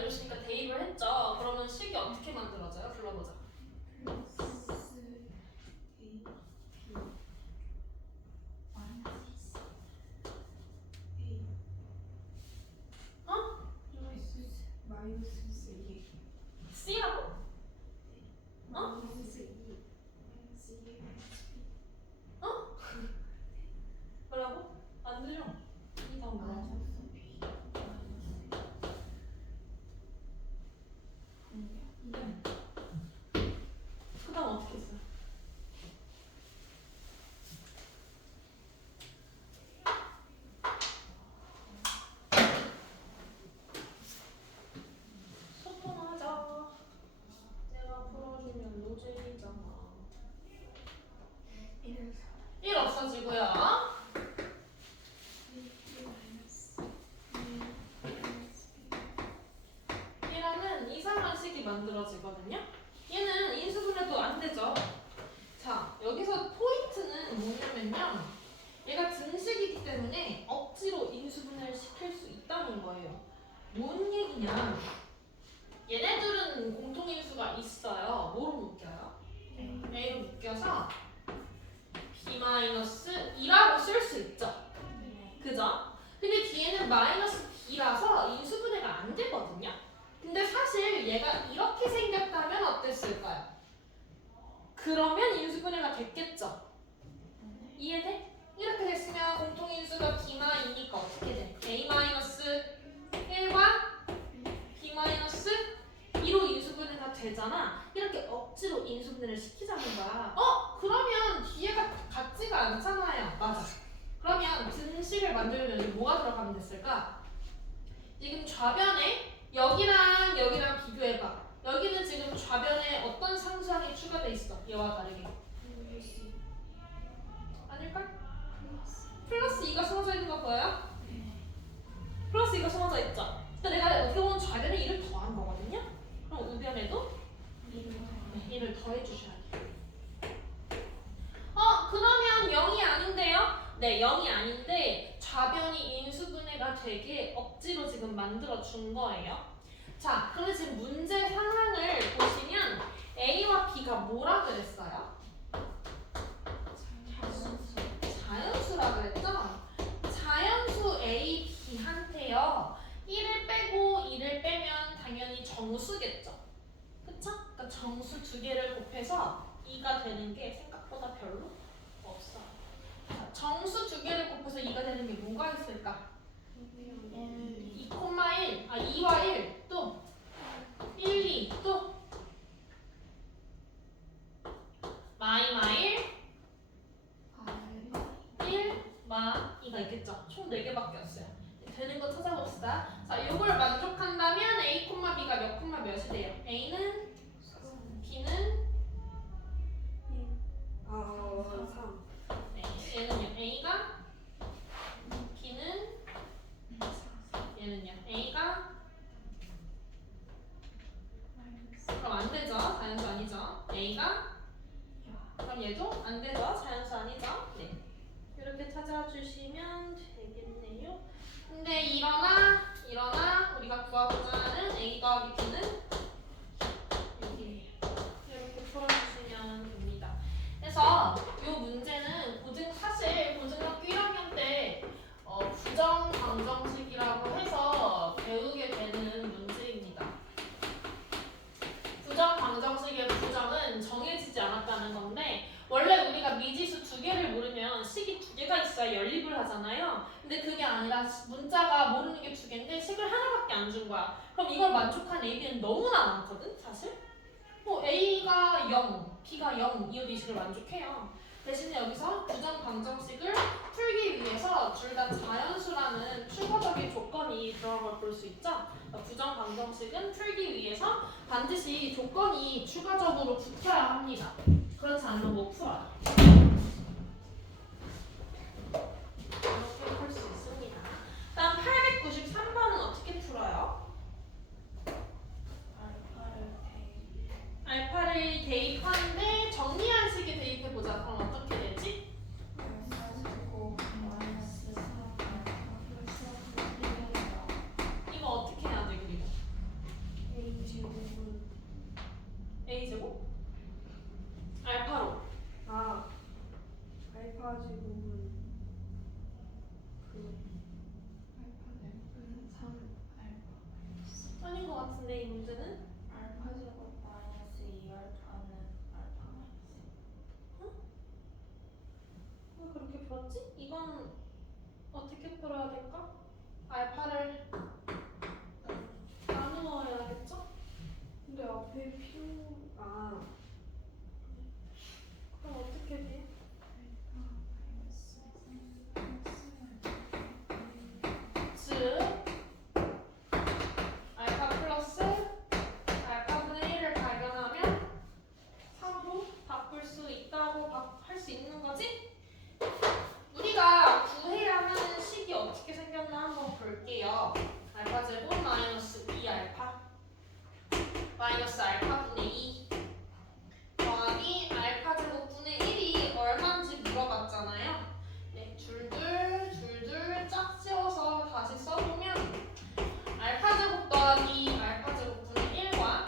알려줬으니까 대입을 했죠. 그러면 식이 어떻게 만들어져요? 불러보자. 어? C라고? 어? 어? 뭐라고? 안 들려. 이 다음 뭐라고? 그 다음 어떻게 했어요? 소통하자. 내가 풀어주면 노잼이잖아. 1 없어지고요. 얘랑은 이상한 식이 만들어지거든요. 얘는 인수분해도 안 되죠. 자, 여기서 포인트는 뭐냐면요. 얘가 등식이기 때문에 억지로 인수분해를 시킬 수 있다는 거예요. 뭔 얘기냐? 얘네들은 공통인수가 있어요. 뭐로 묶여요? A로 묶여서 B-2라고 쓸 수 있죠. 그죠? 근데 뒤에는 마이너스 B라서 인수분해가 안 되거든요. 근데 사실 얘가 이렇게 생겼다면 어땠을까요? 그러면 인수분해가 됐겠죠. 이해돼? 이렇게 됐으면 공통인수가 B-2니까 어떻게 돼? A-1과 B-2로 인수분해가 되잖아. 이렇게 억지로 인수분해를 시키자는 거야. 그러면 뒤에가 같지가 않잖아요. 맞아. 그러면 등식을 만들면 뭐가 들어가면 됐을까? 지금 좌변에 여기랑 여기랑 비교해봐. 여기는 지금 좌변에 어떤 상수항이 추가돼 있어? 얘와 다르게. 아닐걸? 플러스 2가 숨어져 있는 거 보여요? 플러스 2가 숨어져 있죠? 근데 내가 어떻게 보면 좌변에 1을 더한 거거든요? 그럼 우변에도 1을 더해 주셔야 돼요. 그러면 0이 아닌데요? 네, 0이 아닌데 좌변이 인수분해가 되게 억지로 지금 만들어 준 거예요. 자, 그런데 지금 문제 상황을 보시면 A와 B가 뭐라 그랬어요? 자연수라 그랬죠? 자연수 A, B한테요. 1을 빼고 2를 빼면 당연히 정수겠죠? 그쵸? 그러니까 정수 두 개를 곱해서 2가 되는 게 생각보다 별로 없어요. 자, 정수 두 개를 곱해서 2가 되는 게 뭐가 있을까? 2,1, 2와 1, 또 1, 2, 또 마이 1, 마 2가 있겠죠? 총 4개밖에 없어요. 되는 거 찾아봅시다. 자, 이걸 만족한다면 A, B가 몇이 돼요? A는? B는? 3. 네, 얘는요. A가? B는? 얘는요. A가? 그럼 안 되죠? 자연수 아니죠? A가? 그럼 얘도 안 되죠? 자연수 아니죠? 네. 이렇게 찾아주시면 되겠네요. 근데 일어나 우리가 구하고자 하는 A 더하기 B는 여기에요. 이렇게 풀어주시면 됩니다. 그래서 이 문제는 사실 고등학교 1학년 때 부정 방정식이라고 해서 배우게 되는 문제입니다. 부정 방정식의 부정은 정해지지 않았다는 건데 원래 우리가 미지수 2개를 모르면 식이 2개가 있어야 연립을 하잖아요. 근데 그게 아니라 문자가 모르는 게 2개인데 식을 하나밖에 안 준 거야. 그럼 이걸 만족한 AB는 너무나 많거든 사실. A가 0, B가 0 이 식을 만족해요. 대신에 여기서 부정 방정식을 풀기 위해서 둘 다 자연수라는 추가적인 조건이 들어간 걸 볼 수 있죠. 부정 방정식은 풀기 위해서 반드시 조건이 추가적으로 붙어야 합니다. 그렇지 않으면 못 풀어요. 이렇게 풀 수 있습니다. 다음 893번은 어떻게 풀어요? 알파를 대입하는데 정리한 식에 대입해보자. 그럼 어떻게 되지? 이거 어떻게 해야 돼, 그리고? 같은데 이 문제는? 알파 제곱 마이너스 2알파는 알파 마이너스. 왜 그렇게 풀었지? 이건 어떻게 풀어야 될까? 알파를 나누어야겠죠? 근데 앞에 표 아 그럼 어떻게 돼? 즉 알파 플러스 알파분의 1을 발견하면 3로 바꿀 수 있다고 할 수 있는 거지? 우리가 구해야 하는 식이 어떻게 생겼나 한번 볼게요. 알파 제곱 마이너스 2알파 마이너스 알파분의 2 더하기 알파 제곱분의 1이 얼마인지 물어봤잖아요. 네, 줄줄 짝지어서 다시 써보면 알파 제곱 더하기 알파 제곱분의 1과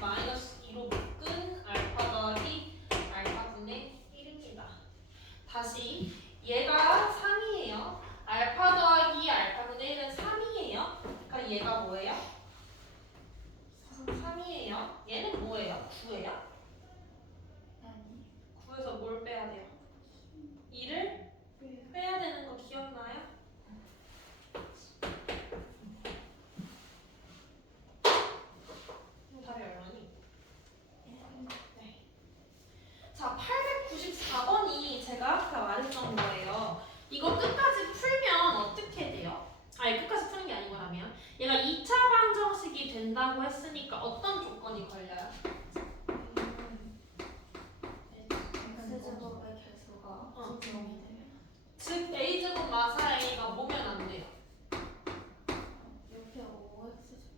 마이너스 2로 묶은 알파 더하기 알파분의 1입니다. 다시 얘가 3이에요. 알파 더하기 알파분의 1은 3이에요. 그러니까 얘가 뭐예요? 3이에요. 얘는 뭐예요? 9예요? 아니 9에서 뭘 빼야 돼요? 2를 빼야 되는 거 기억나요? 답이 얼마니? 네. 자, 894번이 제가 아까 말했던 거예요. 이거 끝까지 풀면 어떻게 돼요? 아니, 끝까지 푸는 게 아니고라면 얘가 2차 방정식이 된다고 했으니까 어떤 조건이 걸려요? X제곱의 개수가 0이 되면 즉 A제곱 마사 A가 뭐면 안 돼요? 옆에 5X제곱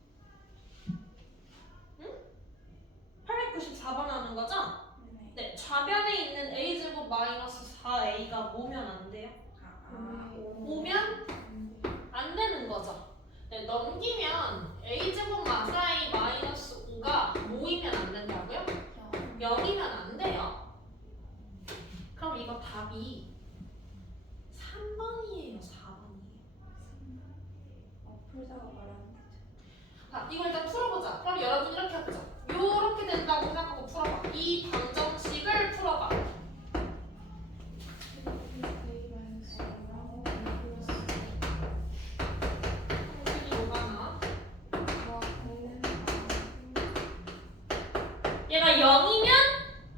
894번 하는 거죠? 네. 네, 좌변에 있는 A제곱 마이너스 4A가 뭐면 안 돼요? 오면 안 되는 거죠. 네, 넘기면 A제곱 마사 A 마이너스 5가 모이면 안 된다고요? 0이면 안 돼요. 그럼 이거 답이 3번이에요, 4번이에요? 풀다가 말하는 거죠. 자, 이거 일단 풀어보자. 그럼 여러분 이렇게 해보자. 요렇게 된다고 생각하고 풀어봐. 이 방정식을 풀어봐. 여기 뭐가 나와? 얘가 0이면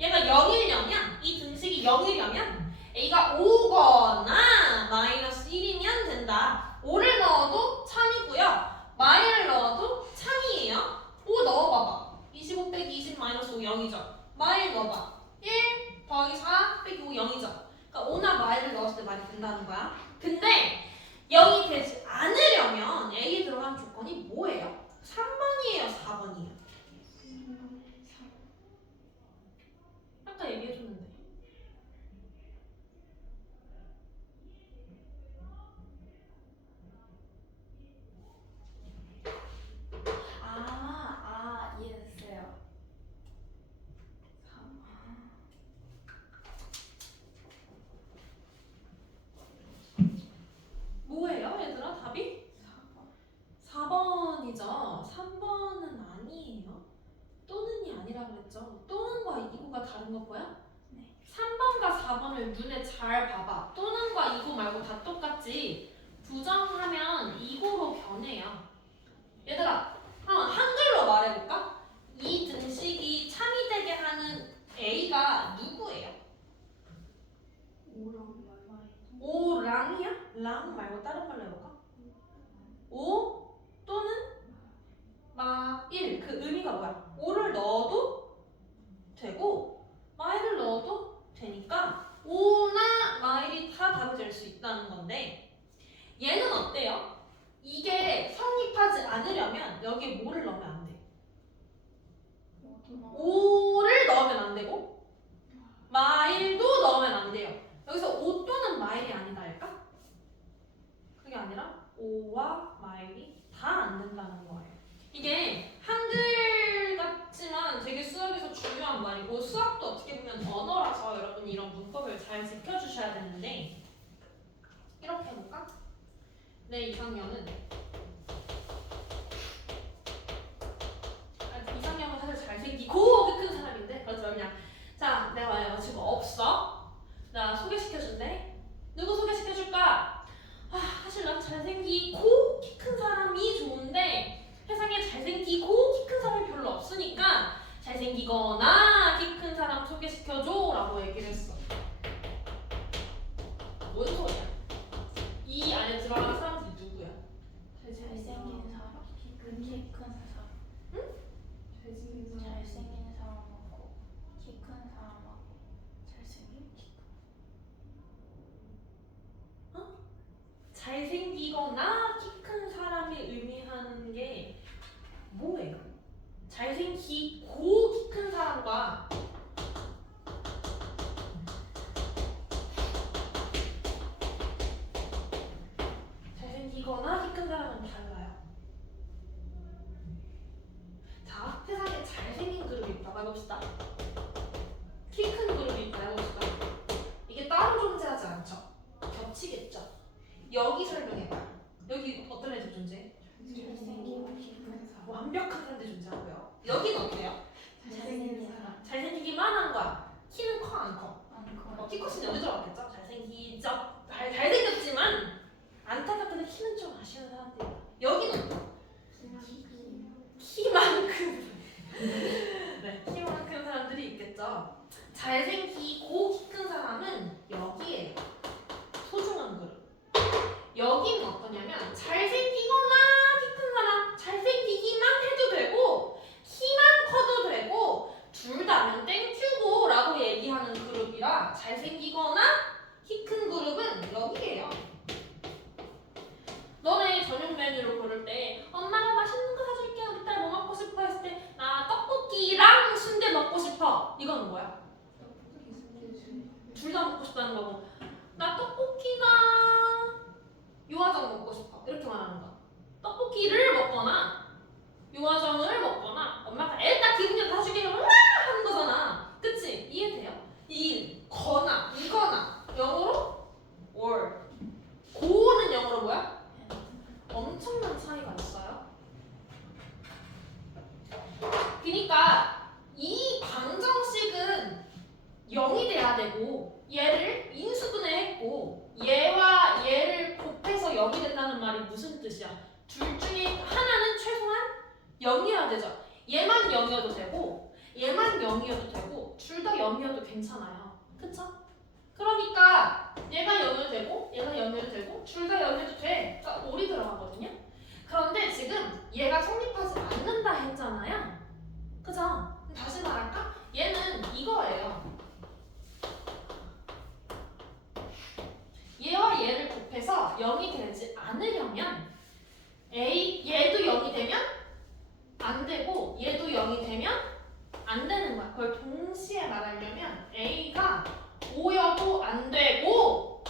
얘가 0이려면 이 등식이 0이려면 A가 5거나 마이너스 1이면 된다. 5를 넣어도 참이고요. 마이를 넣어도 참이에요. 5 넣어봐봐. 25 빼기 20 마이너스 5 0이죠. 마일 넣어봐. 1 더하기 4 빼기 5 0이죠. 그러니까 5나 마이를 넣었을 때 말이 된다는 거야. 근데 0이 되지 않으려면 A에 들어간 조건이 뭐예요? 3번이에요, 4번이에요? 아까 얘기해줬는데. 이해했어요. 뭐예요, 얘들아? 답이? 4번이죠. 3번은 아니에요. 또는이 아니라 그랬죠. 또는과 이거가 다른 거 보여? 네. 3번과 4번을 눈에 잘 봐봐. 또는과 이거 말고 다 똑같지. 부정하면 이거로 변해요. 얘들아, 한글로 말해볼까? 이 등식이 참이 되게 하는 A가 누구예요? 오랑이야? 랑 말고 다른 말로 해볼까? 오 또는 마일. 그 의미가 뭐야? 오를 넣어도 되고 마일을 넣어도 되니까 오나 마일이 다 답이 될 수 있다는 건데 얘는 어때요? 이게 성립하지 않으려면 여기에 뭐를 넣으면 안 돼? 오를 넣으면 안 되고 마일도 넣으면 안 돼요. 여기서 오 또는 마일이 아니다 할까? 그게 아니라 오와 마일이 다 안 된다는 거예요. 이게 한글 같지만 되게 수학에서 중요한 말이고 수학도 어떻게 보면 언어라서 여러분이 이런 문법을 잘 지켜주셔야 되는데 이렇게 해볼까? 내 이상형은 잘생기거나 키 큰 사람 소개시켜줘 라고 얘기를 했어. 뭔 소리야? 이 안에 들어가는 사람들이 누구야? 잘생긴 사람, 키 큰 사람. 잘생긴 사람하고 키 큰 사람하고 잘생긴 키 큰. 잘생기거나 키 큰 사람이 의미하는 게 뭐예요? 잘생기고 키 큰 사람과 잘생기거나 키 큰 사람은 달라요. 자, 세상에 잘생긴 그룹이 있다. 해봅시다. 키 큰 그룹이 있다. 해봅시다. 이게 따로 존재하지 않죠? 겹치겠죠? 여기 설명해봐요. 여기 어떤 애들 존재해? 잘생기고 키 큰 사람. 완벽한 사람들 존재하고요. 여기는 어때요? 잘생긴 사람. 잘생기기만 한 거야. 키는 커 안 커? 많고. 키 컸으면 여기 들어갔겠죠? 잘생겼지만 안타깝게도 키는 좀 아쉬운 사람들이야. 여기는 키만큼 네, 키만큼 사람들이 있겠죠. 잘생기고 키 큰 사람은 여기에 소중한 그룹. 여기는 어떠냐면 잘생기거나 키 큰 사람, 잘생기기만 해도 되고 키만 커도 되고 둘 다면 땡큐고 라고 얘기하는 그룹이라 잘생기거나 키 큰 그룹은 여기에요. 너네 저녁 메뉴를 고를 때 엄마가 맛있는 거 사줄게 우리 딸 뭐 먹고 싶어 했을 때 나 떡볶이랑 순대 먹고 싶어 이거는 뭐야? 둘 다 먹고 싶다는 거고 나 떡볶이나 유화정 먹고 싶어 이렇게 말하는 거야. 떡볶이를 먹거나 유화정을 먹거나 엄마가 애딱 기분 좋게 사줄게 와 하는 거잖아. 그치? 이해돼요? 이 거나 이거나 영어로 or 고는 영어로 뭐야? 엄청난 차이가 있어요. 그러니까 이 방정식은 0이 돼야 되고 얘를 인수분해 했고 얘와 얘를 곱해서 0이 된다는 말이 무슨 뜻이야? 둘 중에 하나는 최소한 0이어야 되죠. 얘만 0이어도 되고 얘만 0이어도 되고 둘 다 0이어도 괜찮아요. 그쵸? 그러니까 얘가 0이어도 되고 얘가 0이어도 되고 둘 다 0이어도 돼. 그러니까 올이 들어가거든요. 그런데 지금 얘가 성립하지 않는다 했잖아요. 그죠? 다시 말할까? 얘는 이거예요. 얘와 얘를 곱해서 0이 되지 않으려면 얘도 0이 되면 안 되고 얘도 0이 되면 안 되는 거야. 그걸 동시에 말하려면 A가 5여도 안 되고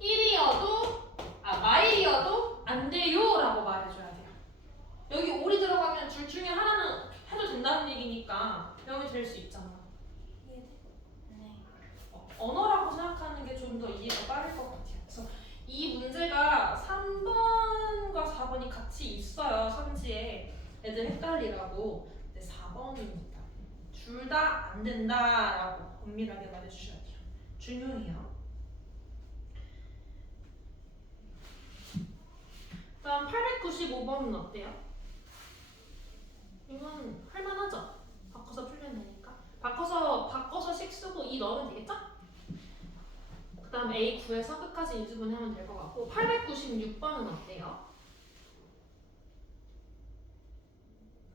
1이어도 마일이어도 안 돼요 라고 말해줘야 돼요. 여기 올이 들어가면 둘 중에 하나는 해도 된다는 얘기니까 0이 될 수 있잖아. 네. 언어라고 생각하는 게 좀 더 이해가 빠를 것 같아요. 그래서 이 문제가 3번과 4번이 같이 있어요. 선지에 애들 헷갈리라고. 근데 4번입니다. 둘 다 안 된다라고 엄밀하게 말해주셔야 돼요. 중요해요. 다음 895번은 어때요? 이건 할만하죠? 바꿔서 풀면 되니까. 바꿔서 식 쓰고 이 넣으면 되겠죠? 그 다음 A 구해서 끝까지 인수분 하면 될 것 같고 896번은 어때요?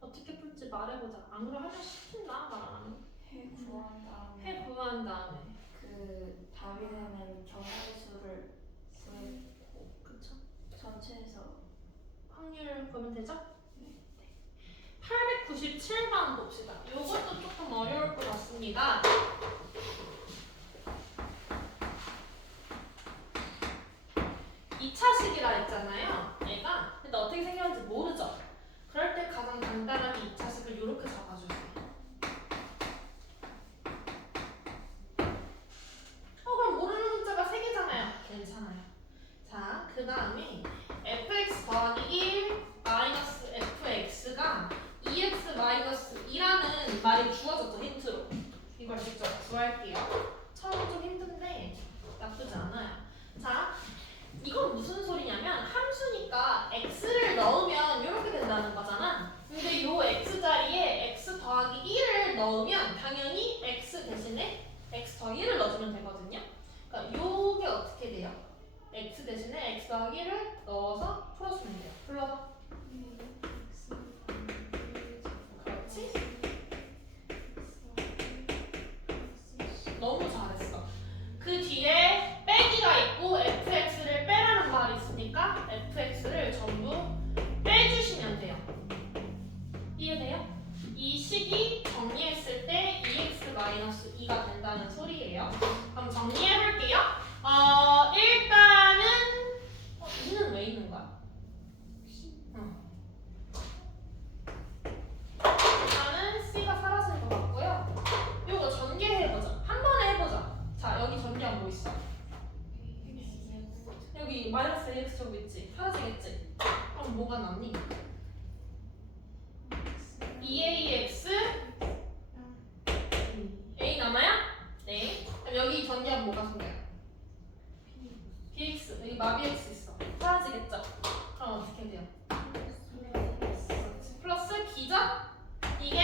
어떻게 풀지 말해보자. 안 그래 하면 시킨다 말 안 하면. 해 구한 다음에 해 구한 다음에 그 답이 되는 경우의 수를 구했고 그쵸? 전체에서 확률 보면 되죠? 네. 897번 봅시다. 이것도 조금 어려울 것 같습니다. 이차식이라 했잖아요. 얘가. 근데 어떻게 생겼는지 모르죠? 그럴 때 가장 간단하게 2차식을 이렇게 잡아주세요. 그럼 모르는 문자가 3개잖아요. 괜찮아요. 자, 그 다음에 fx 더하기 1 마이너스 fx가 2x 마이너스 2라는 말이 주어졌죠. 힌트로. 이걸 직접 구할게요. 처음은 좀 힘든데 나쁘지 않아요. 자, 이건 무슨 소리냐면 함수니까 x를 넣으면 정리했을 때 2x-2가 된다는 소리예요. 그럼 정리해볼게요. 일단은 2는 왜 있는 거야? 일단은 C가 사라질 것 같고요. 요거 전개해보자. 한 번에 해보자. 자, 여기 전개하면 뭐 있어? 여기 마이너스 ax 저거 있지? 사라지겠지? 그럼 뭐가 남니? 2ax a 남아요? 네. 그럼 여기 전개하면 뭐가 생겨요? bx 여기 마비 x 있어. 사라지겠죠? 그럼 어떻게 돼요? 플러스 b죠? 이게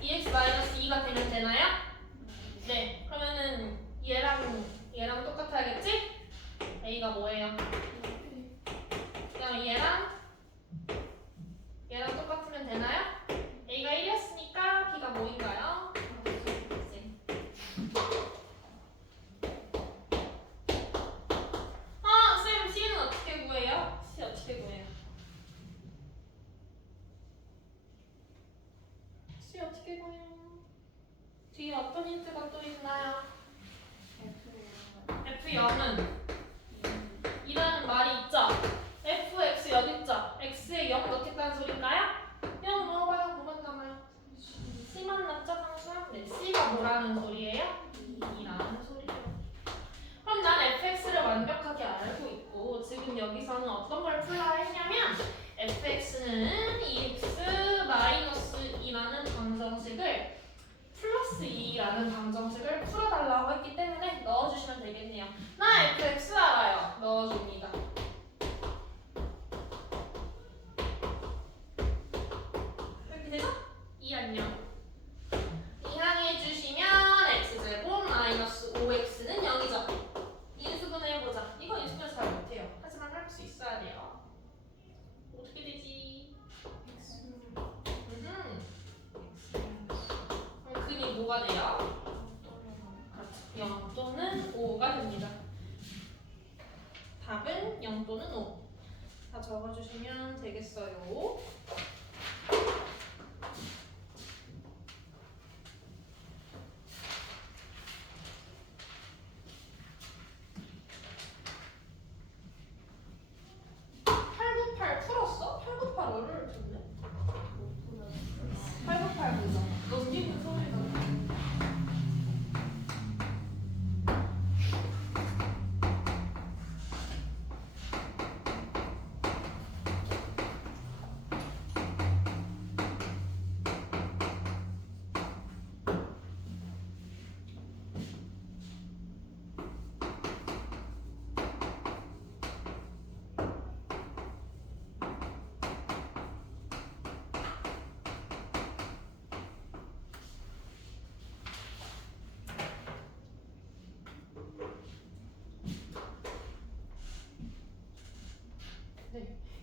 2x-2가 되면 되나요? 네. 그러면은 얘랑 똑같아야겠지? a가 뭐예요? 그냥 얘랑 똑같으면 되나요? a가 1이었으니까 b가 뭐인가요? 쌤 c는 어떻게 구해요? c 어떻게 구해요? c 어떻게 구해요? 뒤에 어떤 힌트가 또 있나요? F0은 이라는 말이 있죠? fx 여기 있죠? x에 0 넣겠다는 소리인가요? 0 넣어봐요. 뭐만 남아요? c만 남죠 항상? 네, c가 뭐라는 소리예요? 2라는 소리죠. 그럼 난 fx를 완벽하게 알고 있고 지금 여기서는 어떤 걸 풀어야 했냐면 fx는 2x-2라는 방정식을 플러스 2라는 방정식을 풀어달라고 했기 때문에 넣어주시면 되겠네요. 나 fx 알아요. 넣어줍니다. 이렇게 되죠? 2 안녕. 이항해주시면 x제곱 마이너스 5x는 0이죠. 인수분해 해보자. 이거 인수분해 잘 못해요. 하지만 할 수 있어야 돼요. 어떻게 되지? 그럼 근이 뭐가 돼요? 0 또는 5가 됩니다. 답은 0 또는 5. 다 적어주시면 되겠어요. 풀었어? 898 어려울 텐데. 898 보자. 넘기는 소리가 나.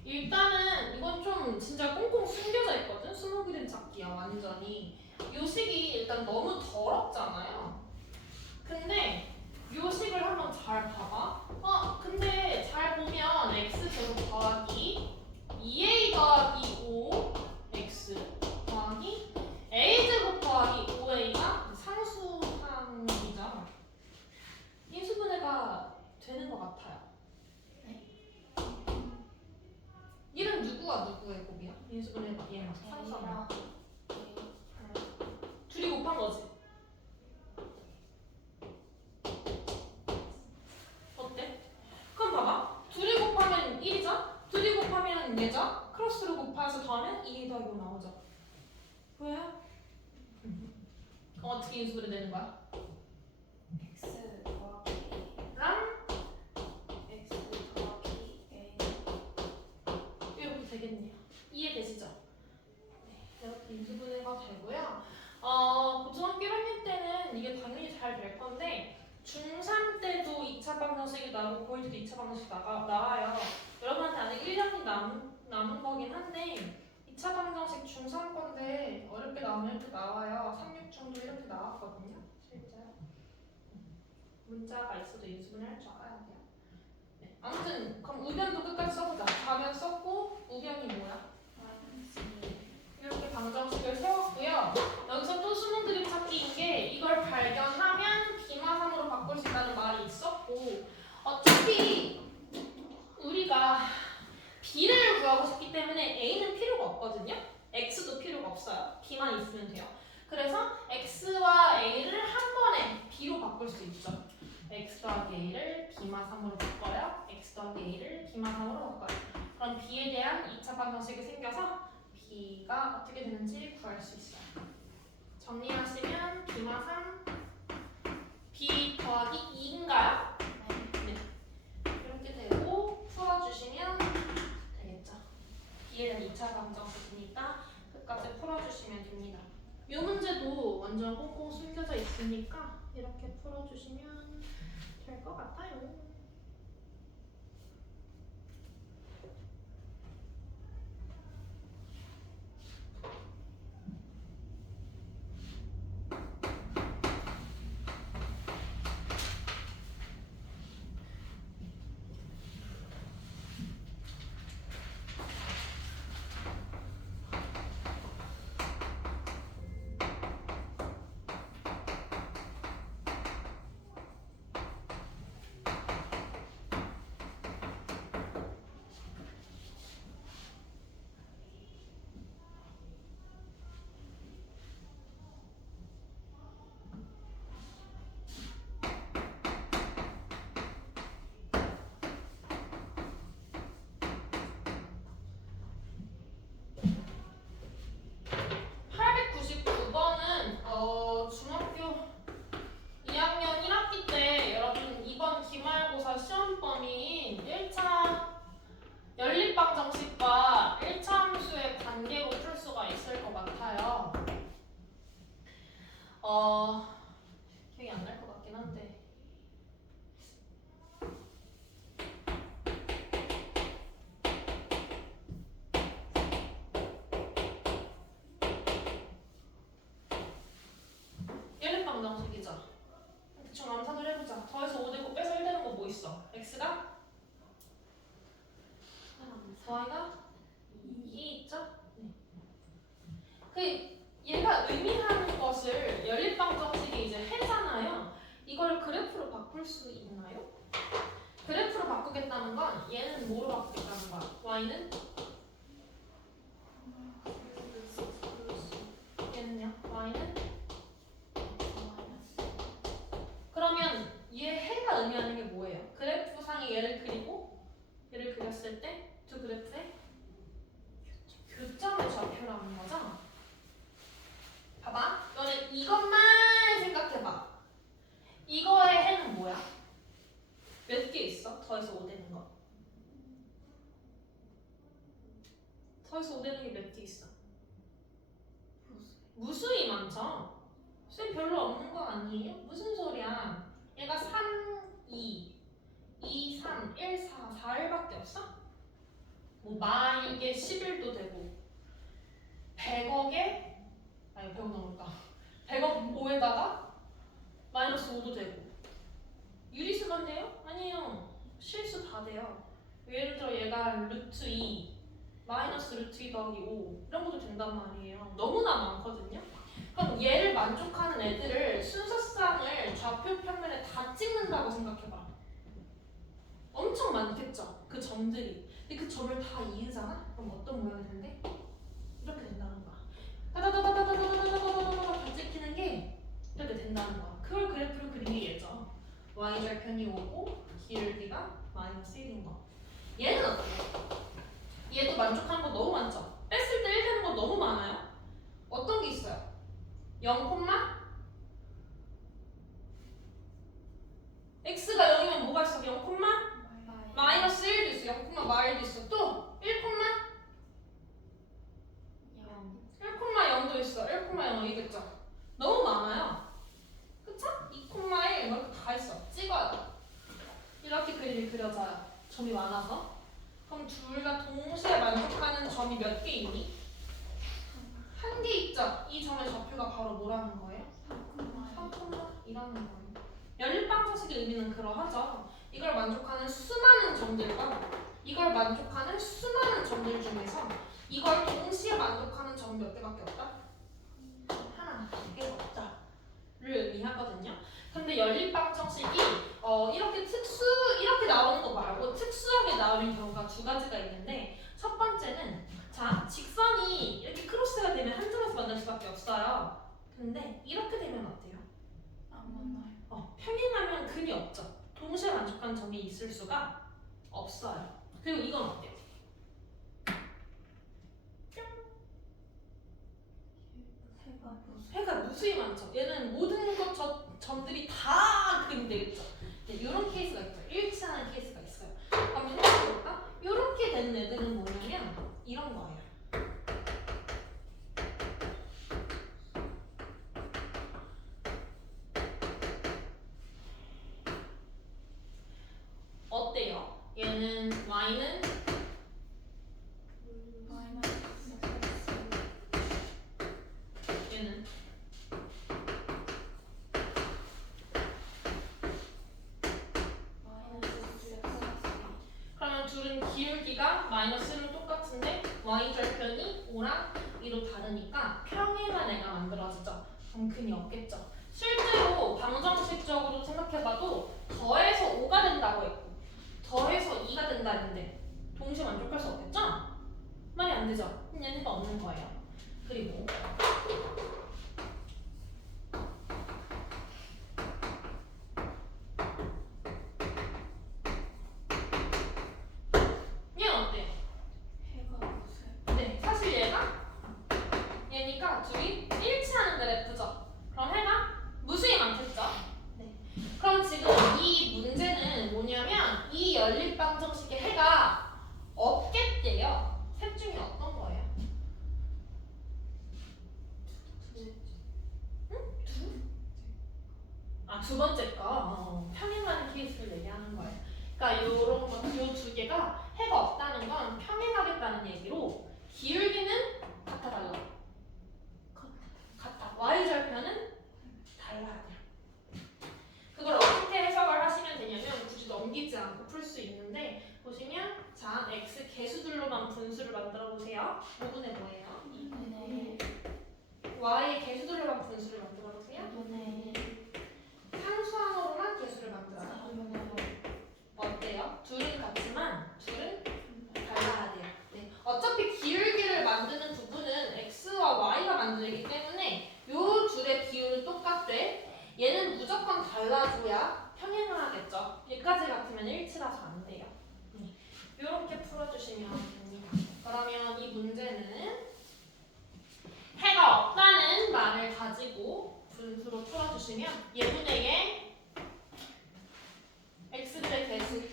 일단은 이건 좀 진짜 꽁꽁 숨겨져 있거든. 20그램 찾기야 완전히. 요식이 일단 너무 더럽잖아요. 근데 요식을 한번 잘 봐봐. 근데 잘 보면 x제곱 더하기 2a 더하기 5x 더하기 a제곱 더하기 5a가 상수항이잖아. 인수분해가 되는 것 같아요. 얘는 누구와 누구의 곱이야? 인수분해 얘는 상수항. 둘이 곱한 거지. 어때? 그럼 봐봐. 둘이 곱하면 1이죠? 둘이 곱하면 얘죠? 크로스로 곱해서 더하면 2a 더하기 5 나오죠. 보여요? 그럼 어떻게 인수분해 되는 거야? x 더하기 랑 x 더하기 a 이렇게 되겠네요. 이해되시죠? 네, 이렇게 인수분해가 되고요. 고등학교 1학년 때는 이게 당연히 잘 될 건데 중3 때도 2차 방정식이 나오고 고1 때도 2차 방정식 나와요. 여러분한테 아직 1년이 남은 거긴 한데 2차 방정식 중3 건데 어렵게 나오면 이렇게 나와요. 360도 이렇게 나왔거든요. 실제로. 문자가 있어도 인수분해 할 줄 알아야 돼요. 네. 아무튼 그럼 우변도 끝까지 써보자. 좌변 썼고 우변이 뭐야? 이렇게 방정식을 세웠고요. 여기서 또 B만 있으면 돼요. 그래서 X와 A를 한 번에 B로 바꿀 수 있죠. X 더하기 A를 B마 3으로 바꿔요. X 더하기 A를 B마 3으로 바꿔요. 그럼 B에 대한 2차 방정식이 생겨서 B가 어떻게 되는지 구할 수 있어요. 정리하시면 B마 3 B 더하기 2인가요? 네. 이렇게 되고 풀어주시면 되겠죠. B에 대한 2차 방정식이니까 끝까지 풀어주시면 됩니다. 이 문제도 완전 꽁꽁 숨겨져 있으니까 이렇게 풀어주시면 될 것 같아요. 중학교 2학년 1학기 때 여러분 이번 기말고사 시험 범위인 1차 연립방정식과 1차 함수의 관계로 풀 수가 있을 것 같아요. 기억이 안 날 것 같긴 한데. 연립방정식이죠. 대충 암산을 해보자. 더해서 5 되고 빼서 1 되는 거 뭐 있어? x가? y가? 2 있죠? 네. 그 얘가 의미하는 것을 연립방정식이 이제 해잖아요. 이걸 그래프로 바꿀 수 있나요? 그래프로 바꾸겠다는 건 얘는 뭐로 바꾸겠다는 거야? y는? 얘는요? y는? 그러면 얘 해가 의미하는 게 뭐예요? 그래프상에 얘를 그리고 얘를 그렸을 때 두 그래프의 교점의 좌표라는 거죠? 봐봐. 너는 이것만 생각해봐. 이거의 해는 뭐야? 몇 개 있어? 더해서 5 되는 거. 더해서 5 되는 게 몇 개 있어? 무수히 많죠? 쌤 별로 없는 거 아니에요? 무슨 소리야? 얘가 3, 2, 2, 3, 1, 4, 4, 1밖에 없어? 뭐 이게 11도 되고 100억에 아니 100억 넘을까? 100억 5에다가 마이너스 5도 되고 유리수만 돼요? 아니에요. 실수 다 돼요. 예를 들어 얘가 루트 2 마이너스 루트 2 더하기 5 이런 것도 된단 말이에요. 너무나 많거든요. 그럼 얘를 만족하는 애들을 순서상을 좌표 평면에 다 찍는다고 생각해봐. 엄청 많겠죠? 그 점들이. 근데 그 점을 다 이으잖아? 그럼 어떤 모양이 된대? 이렇게 된다는 거야. 다다다다다다다다다다다다 다 찍히는 게 이렇게 된다는 거야. 그걸 그래프로 그리기 예죠. y절편이 5고 길기가 마이너스 1인 거. 얘는 어때? 얘도 만족하는 거 너무 많죠? 뺐을 때 1 되는 거 너무 많아요? 어떤 게 있어요? 0, x가 0이면 뭐가 있어? 0, 마이너스 1도 있어. 0, 마일도 있어. 또 1, 1,0도 있어. 1,0이겠죠? 너무 많아요. 그쵸? 2,1 이렇게 다 있어. 찍어요. 이렇게 그림이 그려져요. 점이 많아서. 그럼 둘 다 동시에 만족하는 점이 몇 개 있니? 한 개 있죠? 이 점의 좌표가 바로 뭐라는 거예요? 3,이라는 거예요. 연립방정식의 의미는 그러하죠. 이걸 만족하는 수많은 점들과 이걸 만족하는 수많은 점들 중에서 이걸 동시에 만족하는 점 몇 개밖에 없다? 하나, 두 개가 없다를 의미하거든요. 근데 연립방정식이 이렇게 나오는 거 말고 특수하게 나오는 경우가 두 가지가 있는데 첫 번째는 자 직선이 이렇게 크로스가 되면 한 점에서 만날 수밖에 없어요. 근데 이렇게 되면 어때요? 안 만나요. 평행하면 근이 없죠. 동시에 만족하는 점이 있을 수가 없어요. 그리고 이건 어때요? 해가 무수히 많죠. 얘는 모든 점들이 다 근이 되겠죠. 이런 케이스가 있죠. 일치하는 케이스가 있어요. 한번 생각해볼까? 이렇게 된 애들은 뭐냐면 이런 거예요. 어때요? 얘는 y는 얘는 그러면 둘은 기울기가 마이너스는 똑같은데 y절편이 5랑 2로 다르니까 평행한 애가 만들어지죠. 그럼 근이 없겠죠. 실제로 방정식적으로 생각해봐도 더해서 5가 된다고 했고 더해서 2가 된다 했는데 동시에 만족할 수 없겠죠? 말이 안 되죠. 얘네가 없는 거예요. 그리고 얘는 어때요? 해가 무슨 네, 사실 얘니까 둘이 일치하는 그래프죠. 그럼 해가 무수히 많겠죠? 네. 그럼 지금 이 문제는 뭐냐면 이 연립방정식의 해가 없겠대요. 셋 중에 어떤 거예요? 두 번째 거. 평행하는 케이스를 얘기하는 거예요. 그러니까 요런 거, 요 두 개가 해가 없다는 건 평행하겠다는 얘기로 기울기는 같아 달라? 같아. y절편은 달라야 돼요. 그걸 어떻게 해석을 하시면 되냐면 굳이 넘기지 않고 풀 수 있는데 보시면 자 x 개수들로만 분수를 만들어 보세요. 5분의 뭐예요? 2분의 y의 개수들로만 분수를 만들어 보세요. 2분의 상수항으로만 개수를 만들어요. 4분의 어때요? 둘은 같지만 둘은 달라야 돼요. 네. 어차피 기울기를 만드는 부분은 x와 y가 만들기 때문에 요 둘의 비율은 똑같대. 얘는 무조건 달라줘야 평행을 하겠죠. 얘까지 같으면 일치라서 안 돼요. 이렇게 풀어주시면 됩니다. 그러면 이 문제는 해가 없다는 말을 가지고 분수로 풀어주시면 예분의 얘 x들의 개수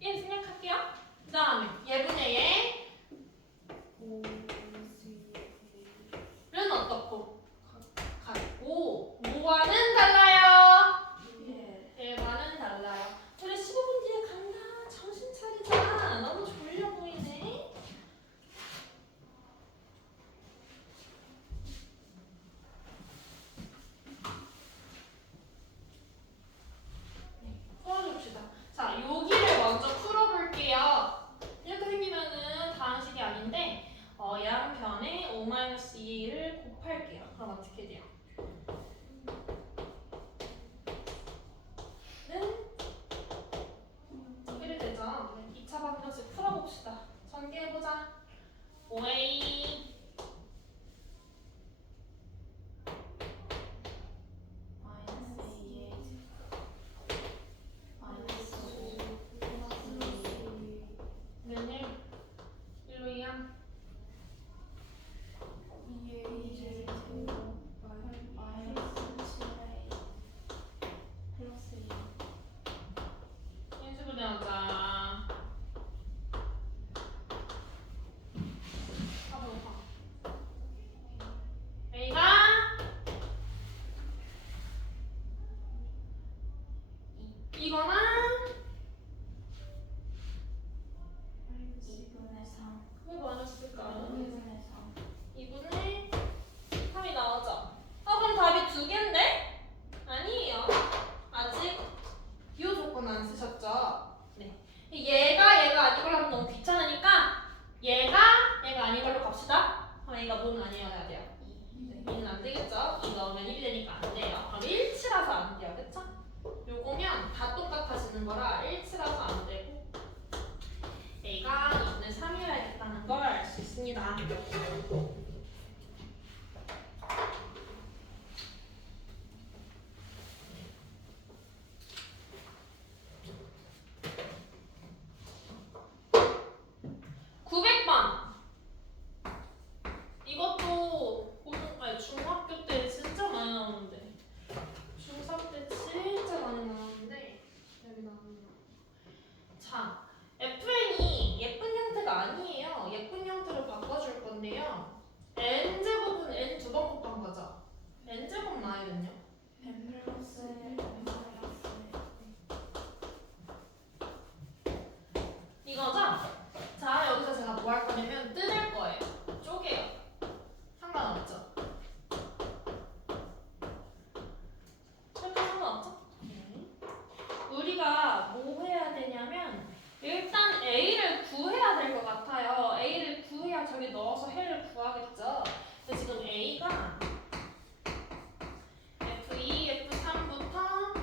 1 생략할게요. 그 다음에 예분의 얘는 어떻고? 같고 뭐와는 달라요. 얘와는 달라요. 우리 15분 뒤에 간다. 정신 차리자. 너무 졸려 보이네. 풀어줍시다. 자, 여기를 먼저 풀어볼게요. 이렇게 생기면은 다항식이 아닌데 양변에 5-2를 곱할게요. 그럼 어떻게 돼요? 는 이렇게 되죠. 2차 방정식 풀어봅시다. 전개해보자. 5a 는 1로 2항 인수분해하자. a가 이거나 2분의 3 왜 많았을까? 2분의 3 2분의 3이 나오죠? 그럼 답이 두 개인데? 아니에요. 아직 이 조건 안 쓰셨죠? 네. 얘가 아닌 걸로 하면 너무 귀찮으니까 얘가 아닌 걸로 갑시다. 그럼 얘가 뭐는 아니어야 돼요? 2는 안 되겠죠? 2 넣으면 1이 되니까 안 돼요. 그럼 일치라서 안 돼요. 그쵸? 요거면 다 똑같아지는 거라 일치라서 안 되고 A가 2분의 3이어야겠다는 걸 알 수 있습니다. 하냐면 뜯을 거예요. 쪼개요. 상관없죠? 절대 상관없죠? 우리가 뭐 해야 되냐면 일단 A를 구해야 될 것 같아요. A를 구해야 저기 넣어서 해를 구하겠죠. 근데 지금 A가 F2, F3부터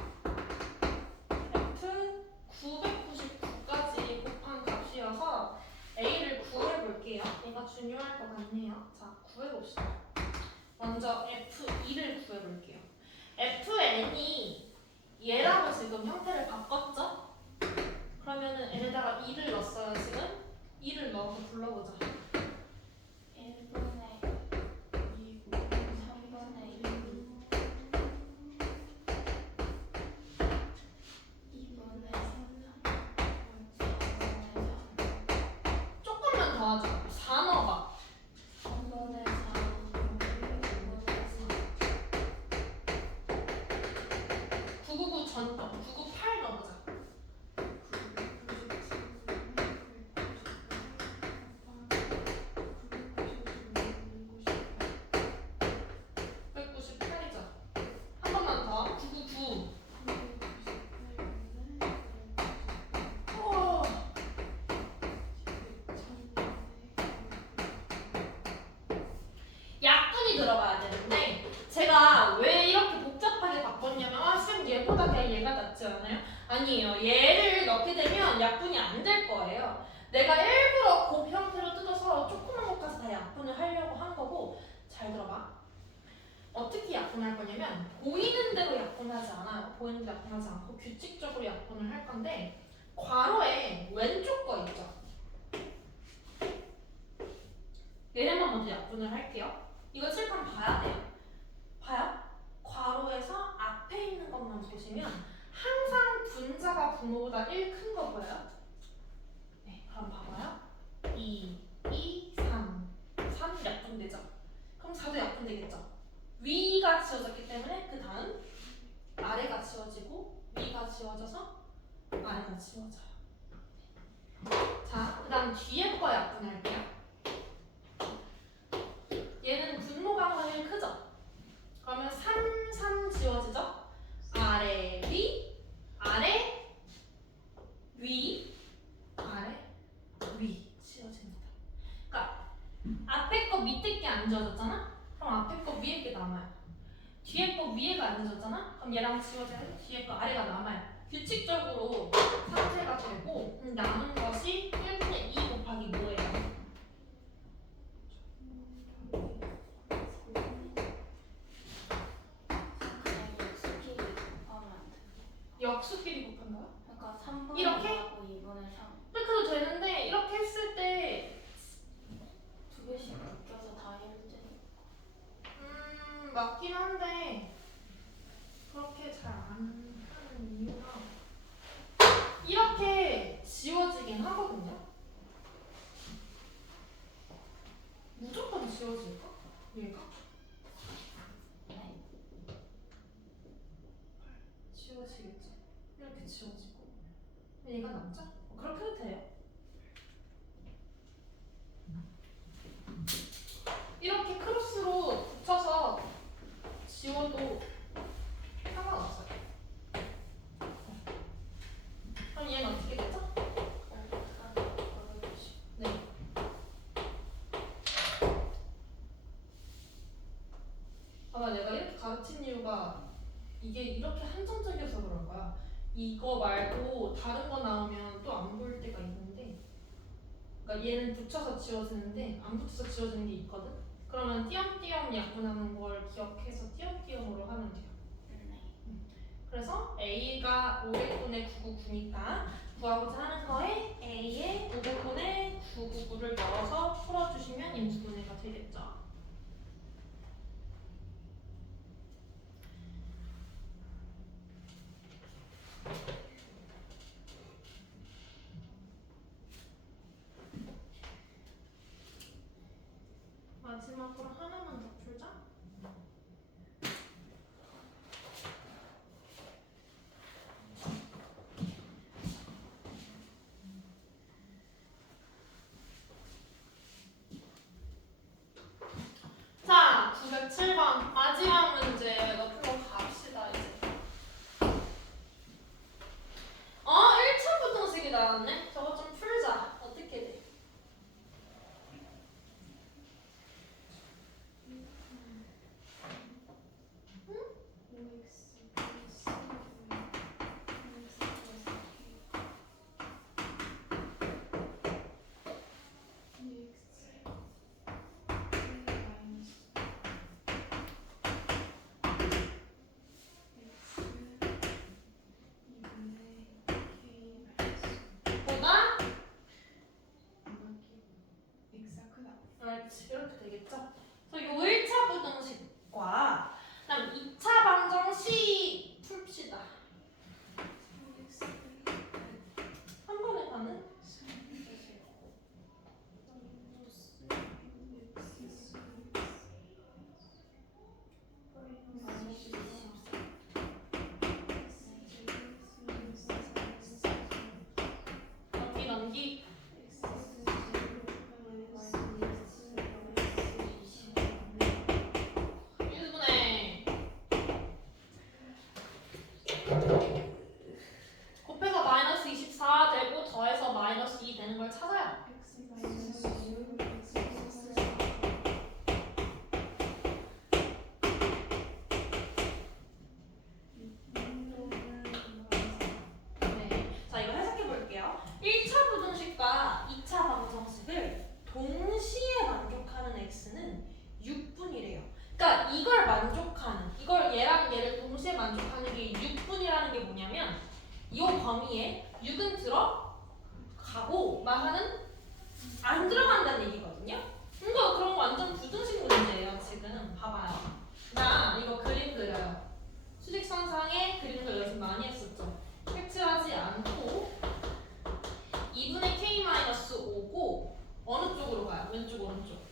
F999까지 곱한 값이어서 A를 구해볼게요. 얘가 중요할 것 같네요. 자, 구해봅시다. 먼저 F2를 구해볼게요. FN이 얘라고 지금 형태를 바꿨죠? 그러면은 n에다가 2를 넣었어요. 지금 2를 넣어서 불러보자. 1분의 3분의 2 2분의 3 조금만 더 하자. 4 넣어봐. 3분의 4 999 전 거. 998 넣어보자. 998이죠. 한 번만 더. 999. 오. 약분이 들어가야 되는데 제가 왜 이렇게 복잡하게 바꿨냐면 쌤 얘보다 그냥 얘가 낫지 않아요? 아니에요. 얘를 넣게 되면 약분이 안 될 거예요. 내가 일부러 곱 형태로 뜯어서 조그만 것까지 다 약분을 하려고 한 거고 잘 들어봐. 어떻게 약분할 거냐면 보이는 대로 약분하지 않아요. 보이는 대로 약분하지 않고 규칙적으로 약분을 할 건데 괄호에 왼쪽 거 있죠? 얘네만 먼저 약분을 할게요. 이거 칠판 봐야 돼요. 봐요. 괄호에서 앞에 있는 것만 보시면 항상 분자가 분모보다 1 큰 거 보여요? 네, 그럼 봐봐요. 2, 3. 3 약분되죠? 그럼 4도 약분되겠죠? 위가 지워졌기 때문에 그 다음 아래가 지워지고 위가 지워져서 아래가 지워져요. 자, 그 다음 뒤에 거 약분할게요. 얘는 분모가 항상 1 크죠? 그러면 3, 3 지워지죠? 아래, 위, 아래, 위, 아래, 위 지워집니다. 그러니까 앞에 거 밑에 게 안 지워졌잖아? 그럼 앞에 거 위에 게 남아요. 뒤에 거 위에가 안 지워졌잖아? 그럼 얘랑 지워져야 뒤에 거 아래가 남아요. 규칙적으로 상쇄가 되고 남은 것이 1분의 2 곱하기 뭐예요? 그냥 역수끼리 곱하면 안 돼. 역수끼리 곱한다고요? 그러니까 3분의 이렇게? 2하고 2분의 3 그래도 되는데 이렇게 했을 때 두 개씩 묶여서 다 1대 맞긴 한데 그렇게 잘 안 하는 이유가 이렇게 지워지긴 하거든요. 무조건 지워질까? 얘가? 네. 지워지겠죠. 이렇게 지워지고 얘가 남죠? 그렇게 해도 돼요. 이렇게 크로스로 붙여서 지워도 상관없어요. 그럼 얘는 어떻게 되죠? 네. 아마 내가 이렇게 가르친 이유가 이게 이렇게 한정적이어서 그런 거야. 이거 말고 다른 거 나오면 또 안 보일 때가 있는데, 그러니까 얘는 붙여서 지워지는데 안 붙여서 지워지는 게 있거든. 그러면 띄엄띄엄 약분하는 걸 기억해서 띄엄띄엄으로 하면 돼요. 그래서 A가 500분의 999니까 구하고자 하는 거에 A에 500분의 999를 넣어서 풀어주시면 인수분해가 되겠죠. 마지막으로 하나만 더 풀자. 그렇지, 이렇게 되겠죠? 그래서 요 1차 부등식과 그다음 2차 방정식 풉시다. 한 번에 가는? 넘기. 1분의 곱해서 마이너스 24 되고 더해서 마이너스 2 되는 걸 찾아요. 네. 자, 이거 해석해 볼게요. 1차 부등식과 2차 방정식을 동시에 만족하는 x는 6분이래요. 그러니까 이걸 만족하는, 이걸 얘랑 얘를 동시에 만족하는 게 6분이라는 게 뭐냐면 이 범위에 6은 들어가고 마하는 안 들어간다는 얘기거든요. 이거 그런 거 완전 부등식 문제예요. 지금 봐봐요. 나 이거 그림 그려요. 수직선상에 그림을 연습 많이 했었죠. 색칠하지 않고 2분의 k-5고 어느 쪽으로 가요? 왼쪽 오른쪽?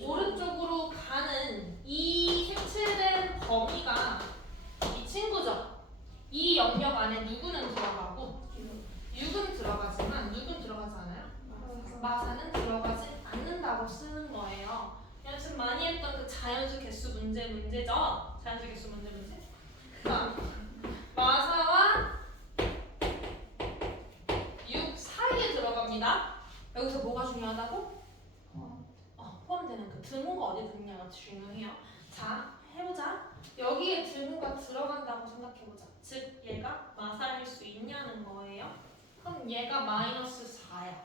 오른쪽으로 가는 이 색칠된 범위가 이 친구죠. 이 영역 안에 누구는 들어가고 6은 들어가지만 누군 들어가지 않아요? 마사는 들어가지 않는다고 쓰는 거예요. 연습 많이 했던 그 자연수 개수 문제죠? 자연수 개수 문제. 마사와 6 사이에 들어갑니다. 여기서 뭐가 중요하다고? 포함되는 그 등호가 어디 들냐가 중요해요. 자, 해보자. 여기에 등호가 들어간다고 생각해보자. 즉, 얘가 마사일 수 있냐는 거예요. 그럼 얘가 마이너스 4야.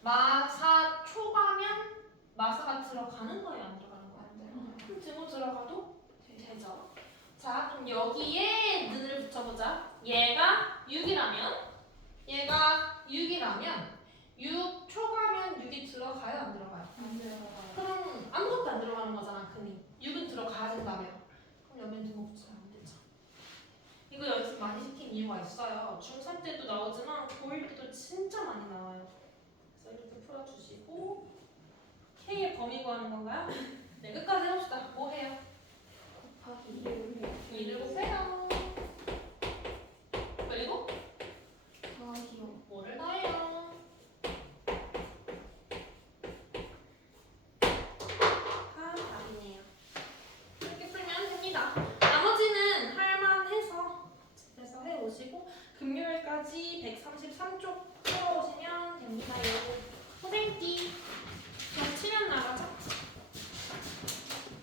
마사 초가면 마사가 들어가는 거예요? 안 들어가는 거예요? 그럼 등호 들어가도 되죠. 자, 그럼 여기에 는을 붙여보자. 얘가 6이라면 6 초가면 6이 들어가요? 안 들어가요? 안 들어가요. 그럼 아무것도 안 들어가는 거잖아. 근데 6은 들어가야 된다며. 그럼 여기는 등호 붙이면 안 되죠. 이거 연습 많이 시킨 이유가 있어요. 중3 때도 나오지만 고1 때도 진짜 많이 나와요. 그래서 이렇게 풀어주시고 K의 범위 구하는 건가요? 네, 끝까지 해봅시다. 뭐 해요? 곱하기 2를 곱해요. 그리고 더하기요. 뭐를 더해요? 가 답이네요. 이렇게 풀면 됩니다. 나머지는 할만해서 집에서 해오시고 금요일까지 133쪽 풀어오시면 됩니다.